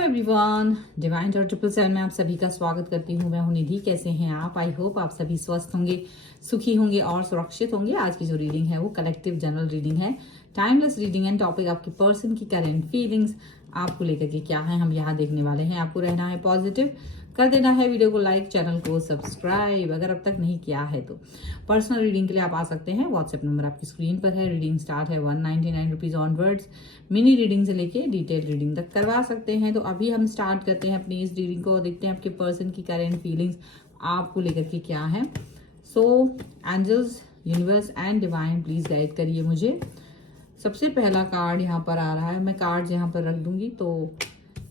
Everyone, divine dot 777 में आप सभी का स्वागत करती हूँ। मैं हूँ निधि। कैसे हैं आप? आई होप आप सभी स्वस्थ होंगे, सुखी होंगे और सुरक्षित होंगे। आज की जो रीडिंग है वो कलेक्टिव जनरल रीडिंग है, टाइमलेस रीडिंग एंड टॉपिक आपकी पर्सन की करेंट फीलिंग्स आपको लेकर के क्या है हम यहाँ देखने वाले हैं। आपको रहना है पॉजिटिव, कर देना है वीडियो को लाइक, चैनल को सब्सक्राइब अगर अब तक नहीं किया है तो। पर्सनल रीडिंग के लिए आप आ सकते हैं, व्हाट्सएप नंबर आपकी स्क्रीन पर है। रीडिंग स्टार्ट है 199 रुपीज ऑनवर्ड्स। मिनी रीडिंग से लेके डिटेल रीडिंग तक करवा सकते हैं। तो अभी हम स्टार्ट करते हैं अपनी इस रीडिंग को और देखते हैं आपके पर्सन की करेंट फीलिंग्स आपको लेकर के क्या है। So angels, universe and divine please guide करिए मुझे। सबसे पहला कार्ड यहाँ पर आ रहा है, मैं कार्ड यहाँ पर रख दूंगी। तो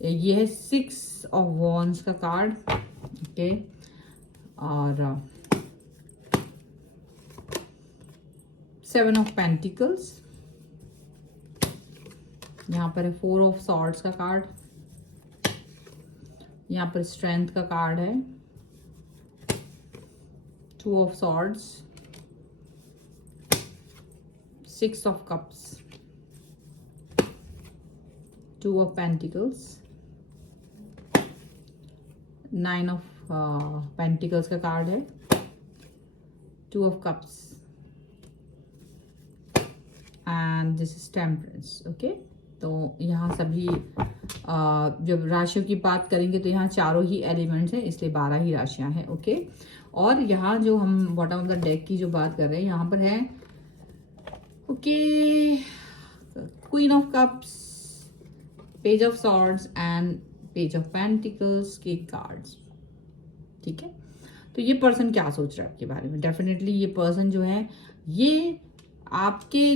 ये है 6 ऑफ वॉन्ड्स का कार्ड, ओके, और 7 ऑफ पेंटिकल्स। यहाँ पर है 4 ऑफ सॉर्ड्स का कार्ड। यहाँ पर स्ट्रेंथ का कार्ड है, 2 of swords, 6 of cups, 2 of pentacles, 9 of pentacles का कार्ड है, 2 of cups and this is temperance. Okay, तो यहाँ सभी जब राशियों की बात करेंगे तो यहाँ चारों ही एलिमेंट्स हैं, इसलिए 12 ही राशियां हैं। ओके, और यहाँ जो हम बॉटम ऑफ द डेक की जो बात कर रहे हैं यहाँ पर है, okay, queen of cups, page of swords and page of pentacles के कार्ड्स। ठीक है, तो ये पर्सन क्या सोच रहा है आपके बारे में? डेफिनेटली ये पर्सन जो है ये आपके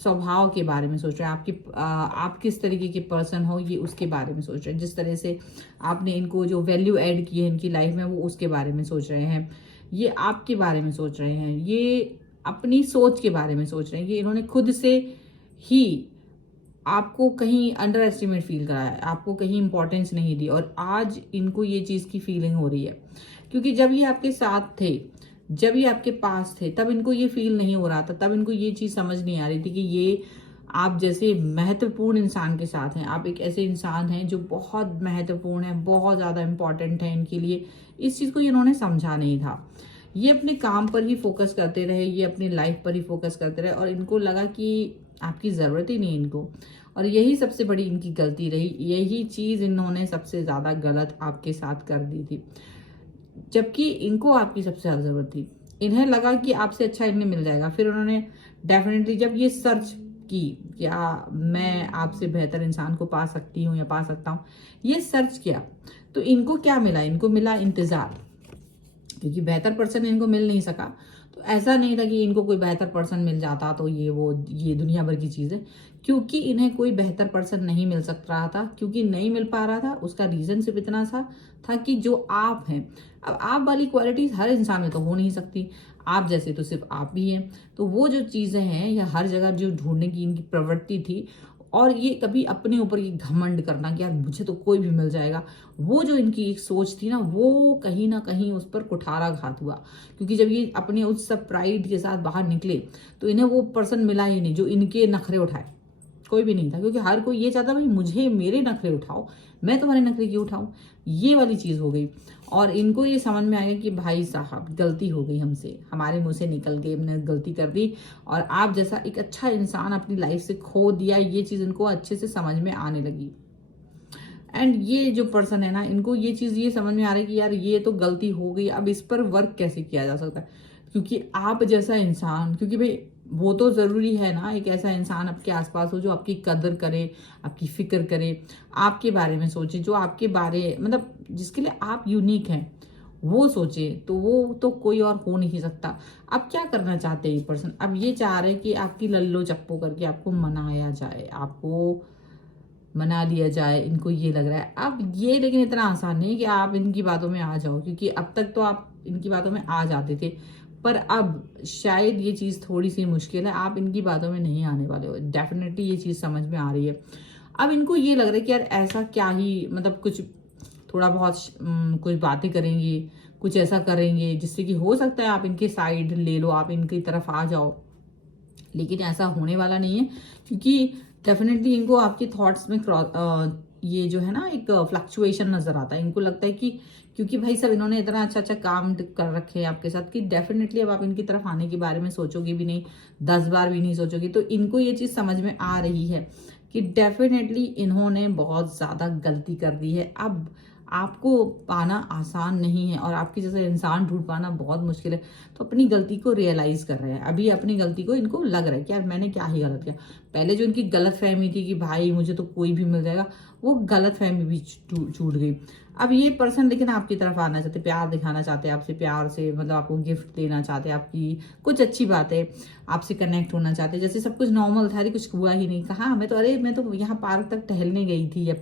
स्वभाव के बारे में सोच रहे हैं। आप किस तरीके के पर्सन हो ये उसके बारे में सोच रहे हैं। जिस तरह से आपने इनको जो वैल्यू ऐड की है इनकी लाइफ में वो उसके बारे में सोच रहे हैं। ये आपके बारे में सोच रहे हैं, ये अपनी सोच के बारे में सोच रहे हैं कि इन्होंने खुद से ही आपको कहीं अंडर एस्टिमेट फील कराया है, आपको कहीं इंपॉर्टेंस नहीं दी, और आज इनको ये चीज़ की फीलिंग हो रही है। क्योंकि जब ये आपके साथ थे, जब ये आपके पास थे, तब इनको ये फील नहीं हो रहा था, तब इनको ये चीज़ समझ नहीं आ रही थी कि ये आप जैसे महत्वपूर्ण इंसान के साथ हैं। आप एक ऐसे इंसान हैं जो बहुत महत्वपूर्ण है, बहुत ज़्यादा इम्पॉर्टेंट है इनके लिए। इस चीज़ को इन्होंने समझा नहीं था। ये अपने काम पर ही फोकस करते रहे, ये अपनी लाइफ पर ही फोकस करते रहे, और इनको लगा कि आपकी ज़रूरत ही नहीं इनको। और यही सबसे बड़ी इनकी गलती रही, यही चीज़ इन्होंने सबसे ज़्यादा गलत आपके साथ कर दी थी, जबकि इनको आपकी सबसे ज़्यादा ज़रूरत थी। इन्हें लगा कि आपसे अच्छा इन्हें मिल जाएगा। फिर उन्होंने डेफिनेटली जब ये सर्च की, क्या मैं आपसे बेहतर इंसान को पा सकती हूँ या पा सकता हूँ, ये सर्च किया तो इनको क्या मिला? इनको मिला इंतज़ार, क्योंकि बेहतर पर्सन इनको मिल नहीं सका। तो ऐसा नहीं था कि इनको कोई बेहतर पर्सन मिल जाता तो ये दुनिया भर की चीज़ है। क्योंकि इन्हें कोई बेहतर पर्सन नहीं मिल सक रहा था, क्योंकि नहीं मिल पा रहा था, उसका रीज़न सिर्फ इतना था कि जो आप हैं। अब आप वाली क्वालिटीज़ हर इंसान में तो हो नहीं सकती, आप जैसे तो सिर्फ आप ही हैं। तो वो जो चीज़ें हैं या हर जगह जो ढूंढने की इनकी प्रवृत्ति थी, और ये कभी अपने ऊपर ये घमंड करना कि यार मुझे तो कोई भी मिल जाएगा, वो जो इनकी एक सोच थी ना कहीं उस पर कुठाराघात हुआ। क्योंकि जब ये अपने उस सब प्राइड के साथ बाहर निकले तो इन्हें वो पर्सन मिला ही नहीं जो इनके नखरे उठाए। कोई भी नहीं था, क्योंकि हर कोई ये चाहता भाई मुझे मेरे नखरे उठाओ, मैं तुम्हारे नखरे क्यों उठाऊं। ये वाली चीज़ हो गई, और इनको ये समझ में आया कि भाई साहब गलती हो गई हमसे, हमारे मुंह से निकल गई, हमने गलती कर दी, और आप जैसा एक अच्छा इंसान अपनी लाइफ से खो दिया। ये चीज़ इनको अच्छे से समझ में आने लगी। एंड ये जो पर्सन है ना, इनको ये चीज़ ये समझ में आ रही है कि यार ये तो गलती हो गई, अब इस पर वर्क कैसे किया जा सकता है। क्योंकि आप जैसा इंसान, क्योंकि भाई वो तो ज़रूरी है ना, एक ऐसा इंसान आपके आसपास हो जो आपकी कदर करे, आपकी फिक्र करे, आपके बारे में सोचे, जो आपके बारे मतलब जिसके लिए आप यूनिक हैं वो सोचे। तो वो तो कोई और हो नहीं सकता। अब क्या करना चाहते हैं ये पर्सन? अब ये चाह रहे हैं कि आपकी लल्लो चप्पो करके आपको मनाया जाए, आपको मना लिया जाए। इनको ये लग रहा है अब ये, लेकिन इतना आसान नहीं कि आप इनकी बातों में आ जाओ, क्योंकि अब तक तो आप इनकी बातों में आ जाते थे, पर अब शायद ये चीज़ थोड़ी सी मुश्किल है। आप इनकी बातों में नहीं आने वाले हो, डेफिनेटली ये चीज़ समझ में आ रही है। अब इनको ये लग रहा है कि यार ऐसा क्या ही, मतलब कुछ थोड़ा बहुत कुछ बातें करेंगे, कुछ ऐसा करेंगे जिससे कि हो सकता है आप इनके साइड ले लो, आप इनकी तरफ आ जाओ। लेकिन ऐसा होने वाला नहीं है, क्योंकि डेफिनेटली इनको आपके थॉट्स में ये जो है ना एक फ्लक्चुएशन नजर आता है। इनको लगता है कि क्योंकि भाई सब इन्होंने इतना अच्छा अच्छा काम कर रखे हैं आपके साथ कि डेफिनेटली अब आप इनकी तरफ आने के बारे में सोचोगे भी नहीं, 10 बार भी नहीं सोचोगे। तो इनको ये चीज समझ में आ रही है कि डेफिनेटली इन्होंने बहुत ज्यादा गलती कर दी है। अब आपको पाना आसान नहीं है और आपके जैसा इंसान ढूंढ पाना बहुत मुश्किल है। तो अपनी गलती को रियलाइज कर रहे हैं, अभी अपनी गलती को इनको लग रहा है कि यार मैंने क्या ही गलत किया। पहले जो इनकी गलत फहमी थी कि भाई मुझे तो कोई भी मिल जाएगा, वो गलत फहमी भी छूट गई। अब ये पर्सन लेकिन आपकी तरफ आना चाहते, प्यार दिखाना चाहते हैं आपसे, प्यार से मतलब आपको गिफ्ट देना चाहते हैं, आपकी कुछ अच्छी बातें, आपसे कनेक्ट होना चाहते हैं। जैसे सब कुछ नॉर्मल था, अरे कुछ हुआ ही नहीं। कहा मैं तो यहाँ पार्क तक टहलने गई थी, या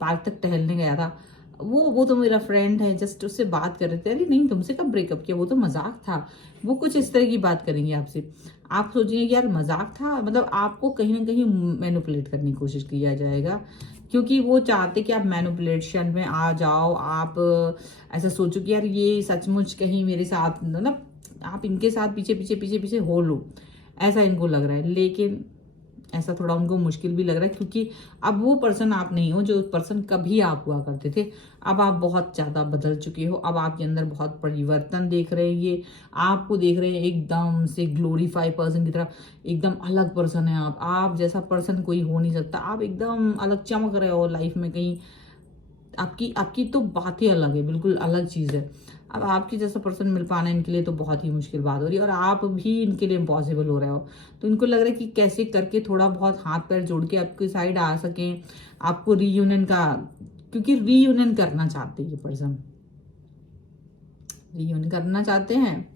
पार्क तक टहलने गया था, वो तो मेरा फ्रेंड है, जस्ट उससे बात कर रहे थे। अरे नहीं, तुमसे कब ब्रेकअप किया, वो तो मजाक था। वो कुछ इस तरह की बात करेंगे आपसे। आप सोचेंगे कि यार मजाक था, मतलब आपको कहीं ना कहीं मैनिपुलेट करने की कोशिश किया जाएगा, क्योंकि वो चाहते कि आप मैनिपुलेशन में आ जाओ। आप ऐसा सोचो कि यार ये सचमुच कहीं मेरे साथ, मतलब आप इनके साथ पीछे पीछे पीछे पीछे हो लो, ऐसा इनको लग रहा है। लेकिन ऐसा थोड़ा उनको मुश्किल भी लग रहा है, क्योंकि अब वो पर्सन आप नहीं हो जो पर्सन कभी आप हुआ करते थे। अब आप बहुत ज्यादा बदल चुके हो। अब आपके अंदर बहुत परिवर्तन देख रहे हैं, ये आपको देख रहे हैं एकदम से ग्लोरीफाई पर्सन की तरह। एकदम अलग पर्सन है आप जैसा पर्सन कोई हो नहीं सकता। आप एकदम अलग चमक रहे हो लाइफ में, कहीं आपकी आपकी तो बात ही अलग है, बिल्कुल अलग चीज है। अब आपके जैसा पर्सन मिल पाना इनके लिए तो बहुत ही मुश्किल बात हो रही है, और आप भी इनके लिए इम्पॉसिबल हो रहे हो। तो इनको लग रहा है कि कैसे करके थोड़ा बहुत हाथ पैर जोड़ के आपकी साइड आ सकें, आपको रीयूनियन का, क्योंकि रीयूनियन करना चाहते हैं ये पर्सन, रीयूनियन करना चाहते हैं।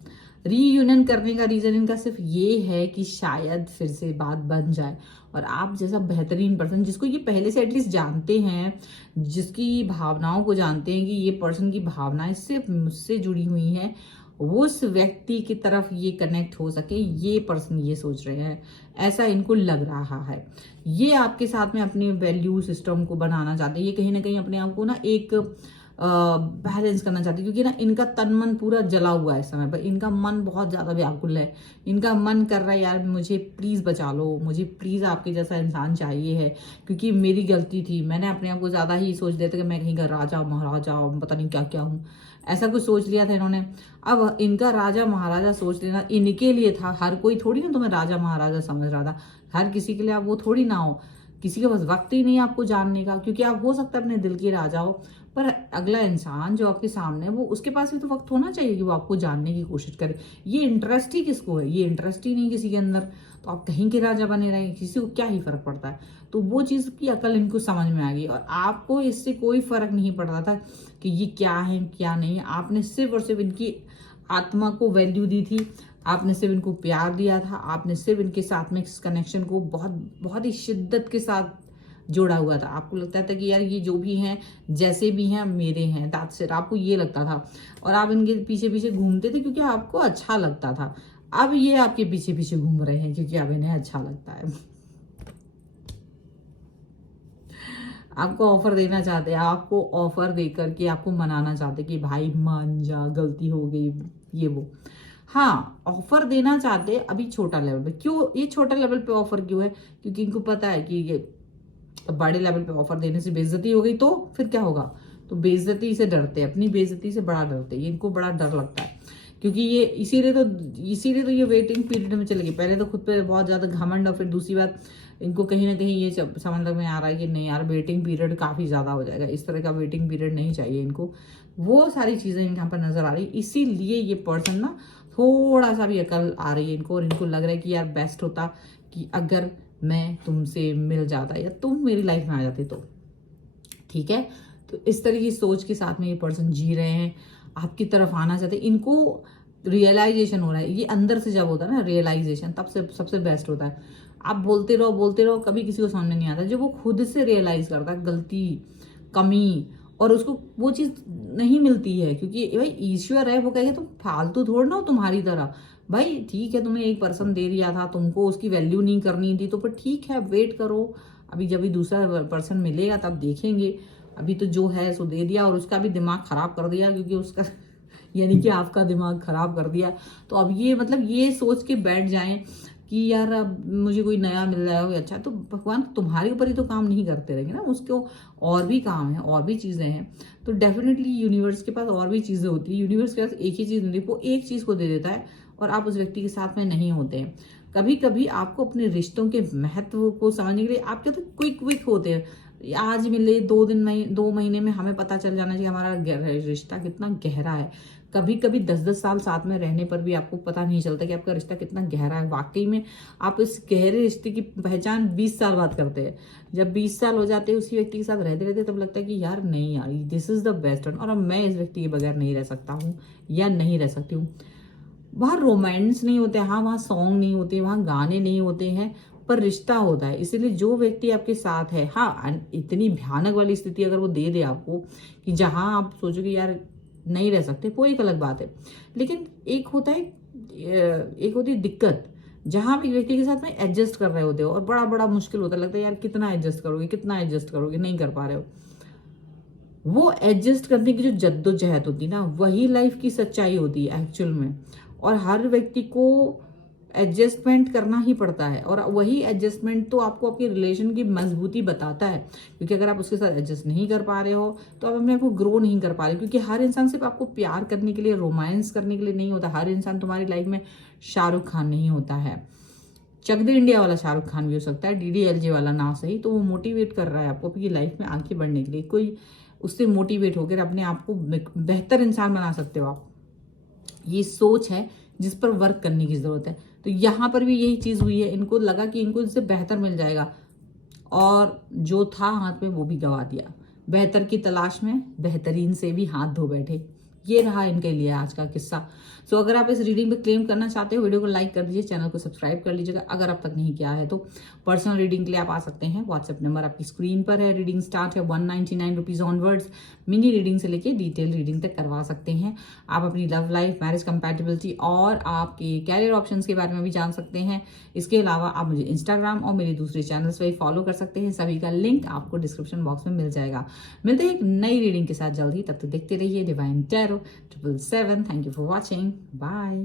रीयूनियन करने का रीजन इनका सिर्फ ये है कि शायद फिर से बात बन जाए, और आप जैसा बेहतरीन पर्सन जिसको ये पहले से एटलीस्ट जानते हैं, जिसकी भावनाओं को जानते हैं कि ये पर्सन की भावनाएं सिर्फ मुझसे जुड़ी हुई हैं, उस व्यक्ति की तरफ ये कनेक्ट हो सके, ये पर्सन ये सोच रहे हैं, ऐसा इनको लग रहा है। ये आपके साथ में अपने वैल्यू सिस्टम को बनाना चाहते हैं। ये कहीं ना कहीं अपने आप को ना एक बैलेंस करना चाहते हैं, क्योंकि ना इनका तन मन पूरा जला हुआ है इस समय पर। इनका मन बहुत ज्यादा व्याकुल है। इनका मन कर रहा है यार मुझे प्लीज बचा लो, मुझे प्लीज आपके जैसा इंसान चाहिए है, क्योंकि मेरी गलती थी। मैंने अपने आप को ज्यादा ही सोच लिया था कि मैं कहीं का राजा महाराजा पता नहीं क्या क्या हूँ, ऐसा कुछ सोच लिया था इन्होंने। अब इनका राजा महाराजा सोच लेना इनके लिए था। हर कोई थोड़ी ना तुम्हें राजा महाराजा समझ रहा था। हर किसी के लिए आप वो थोड़ी ना हो। किसी के पास वक्त ही नहीं है आपको जानने का, क्योंकि आप हो सकता है अपने दिल के राजा हो, पर अगला इंसान जो आपके सामने है वो उसके पास भी तो वक्त होना चाहिए कि वो आपको जानने की कोशिश करे। ये इंटरेस्ट ही किसको है, ये इंटरेस्ट ही नहीं किसी के अंदर। तो आप कहीं के राजा बने रहेंगे, किसी को क्या ही फर्क पड़ता है। तो वो चीज की अकल इनको समझ में आ गई, और आपको इससे कोई फर्क नहीं पड़ रहा था कि ये क्या है क्या नहीं है। आपने सिर्फ और सिर्फ इनकी आत्मा को वैल्यू दी थी, आपने सिर्फ इनको प्यार दिया था, आपने सिर्फ इनके साथ में इस कनेक्शन को बहुत बहुत ही शिद्दत के साथ जोड़ा हुआ था। आपको लगता था कि यार ये जो भी हैं जैसे भी हैं मेरे हैं, दैट्स इट, आपको ये लगता था, और आप इनके पीछे पीछे घूमते थे क्योंकि आपको अच्छा लगता था। अब ये आपके पीछे पीछे घूम रहे हैं क्योंकि अब इन्हें अच्छा लगता है। आपको ऑफर देना चाहते हैं, आपको ऑफर देकर के आपको मनाना चाहते कि भाई मान जा, गलती हो गई, ये वो। हाँ, ऑफर देना चाहते अभी छोटा लेवल पे। क्यों ये छोटा लेवल पे ऑफर क्यों है? क्योंकि इनको पता है कि ये बड़े लेवल पे ऑफर देने से बेइज्जती हो गई तो फिर क्या होगा। तो बेइज्जती से डरते हैं, अपनी बेइज्जती से बड़ा डरते हैं, इनको बड़ा डर लगता है। क्योंकि ये इसीलिए तो ये वेटिंग पीरियड में चले गए। पहले तो खुद पे बहुत ज्यादा घमंड, और फिर दूसरी बात इनको कहीं ना कहीं ये समझ में आ रहा है कि नहीं यार वेटिंग पीरियड काफी ज्यादा हो जाएगा, इस तरह का वेटिंग पीरियड नहीं चाहिए इनको। वो सारी चीजें यहाँ पर नजर आ रही, इसीलिए ये पर्सन ना थोड़ा सा भी अकल आ रही है इनको, और इनको लग रहा है कि यार बेस्ट होता कि अगर मैं तुमसे मिल जाता या तुम मेरी लाइफ में आ जाते तो ठीक है। तो इस तरह की सोच के साथ में ये पर्सन जी रहे हैं, आपकी तरफ आना चाहते हैं। इनको रियलाइजेशन हो रहा है, ये अंदर से जब होता है ना रियलाइजेशन, तब से सबसे बेस्ट होता है। आप बोलते रहो कभी किसी को सामने नहीं आता। जो वो खुद से रियलाइज करता है गलती, कमी, और उसको वो चीज नहीं मिलती है, क्योंकि भाई ईश्वर है, वो कहेगा तुम फालतू थोड़ ना हो तुम्हारी तरह। भाई ठीक है, तुम्हें एक पर्सन दे दिया था, तुमको उसकी वैल्यू नहीं करनी थी, तो फिर ठीक है वेट करो। अभी जब भी दूसरा पर्सन मिलेगा तब देखेंगे। अभी तो जो है सो दे दिया, और उसका भी दिमाग खराब कर दिया, क्योंकि उसका यानी कि आपका दिमाग खराब कर दिया। तो अब ये मतलब ये सोच के बैठ जाएं कि यार अब मुझे कोई नया मिल रहा है अच्छा, तो भगवान तुम्हारे ऊपर ही तो काम नहीं करते रहेंगे ना, उसको और भी काम है, और भी चीज़ें हैं। तो डेफिनेटली यूनिवर्स के पास और भी चीज़ें होती है। यूनिवर्स के पास एक ही चीज़ नहीं, वो एक चीज़ को दे देता है और आप उस व्यक्ति के साथ में नहीं होते हैं। कभी कभी आपको अपने रिश्तों के महत्व को समझने के लिए आप क्या तो क्विक होते हैं, आज मिले 2 महीने में हमें पता चल जाना चाहिए हमारा रिश्ता कितना गहरा है। कभी कभी 10-10 साल साथ में रहने पर भी आपको पता नहीं चलता कि आपका रिश्ता कितना गहरा है। वाकई में आप इस गहरे रिश्ते की पहचान 20 साल बाद करते हैं। जब 20 साल हो जाते हैं उसी व्यक्ति के साथ रहते रहते, तब लगता है कि यार नहीं यार, this is the best one, और अब मैं इस व्यक्ति के बगैर नहीं रह सकता हूँ या नहीं रह सकती हूँ। वहाँ रोमांस नहीं होते, हाँ वहाँ सॉन्ग नहीं होते, वहाँ गाने नहीं होते हैं, पर रिश्ता होता है। इसीलिए जो व्यक्ति आपके साथ है, हाँ इतनी भयानक वाली स्थिति अगर वो दे दे आपको कि जहाँ आप सोचोगे यार नहीं रह सकते, वो एक अलग बात है। लेकिन एक होती है दिक्कत, जहाँ आप एक व्यक्ति के साथ में एडजस्ट कर रहे होते हो और बड़ा बड़ा मुश्किल होता है, लगता है यार कितना एडजस्ट करोगे, नहीं कर पा रहे हो। वो एडजस्ट करने की जो जद्दोजहद होती है ना, वही लाइफ की सच्चाई होती है एक्चुअल में। और हर व्यक्ति को एडजस्टमेंट करना ही पड़ता है, और वही एडजस्टमेंट तो आपको आपके रिलेशन की मजबूती बताता है। क्योंकि अगर आप उसके साथ एडजस्ट नहीं कर पा रहे हो तो आप अपने आप को ग्रो नहीं कर पा रहे। क्योंकि हर इंसान सिर्फ आपको प्यार करने के लिए, रोमांस करने के लिए नहीं होता। हर इंसान तुम्हारी लाइफ में शाहरुख खान नहीं होता है। चक दे इंडिया वाला शाहरुख खान भी हो सकता है, DDLJ वाला ना सही, तो वो मोटिवेट कर रहा है आपको अपनी लाइफ में आगे बढ़ने के लिए। कोई उससे मोटिवेट होकर अपने आप को बेहतर इंसान बना सकते हो आप। ये सोच है जिस पर वर्क करने की जरूरत है। तो यहाँ पर भी यही चीज हुई है, इनको लगा कि इनको इससे बेहतर मिल जाएगा, और जो था हाथ में वो भी गवा दिया। बेहतर की तलाश में बेहतरीन से भी हाथ धो बैठे। ये रहा इनके लिए आज का किस्सा। सो अगर आप इस रीडिंग पे क्लेम करना चाहते हो, वीडियो को लाइक कर दीजिए, चैनल को सब्सक्राइब कर लीजिएगा अगर अब तक नहीं किया है तो। पर्सनल रीडिंग के लिए आप आ सकते हैं, व्हाट्सएप नंबर आपकी स्क्रीन पर है। रीडिंग स्टार्ट है 199 रुपीज ऑनवर्ड्स। मिनी रीडिंग से लेके डिटेल रीडिंग तक करवा सकते हैं। आप अपनी लव लाइफ, मैरिज कंपैटिबिलिटी और आपके कैरियर ऑप्शंस के बारे में भी जान सकते हैं। इसके अलावा आप मुझे इंस्टाग्राम और मेरे दूसरे चैनल्स पर फॉलो कर सकते हैं। सभी का लिंक आपको डिस्क्रिप्शन बॉक्स में मिल जाएगा। मिलते हैं एक नई रीडिंग के साथ जल्दी, तब तक देखते रहिए Divine Tarot 777। Thank you for watching, bye.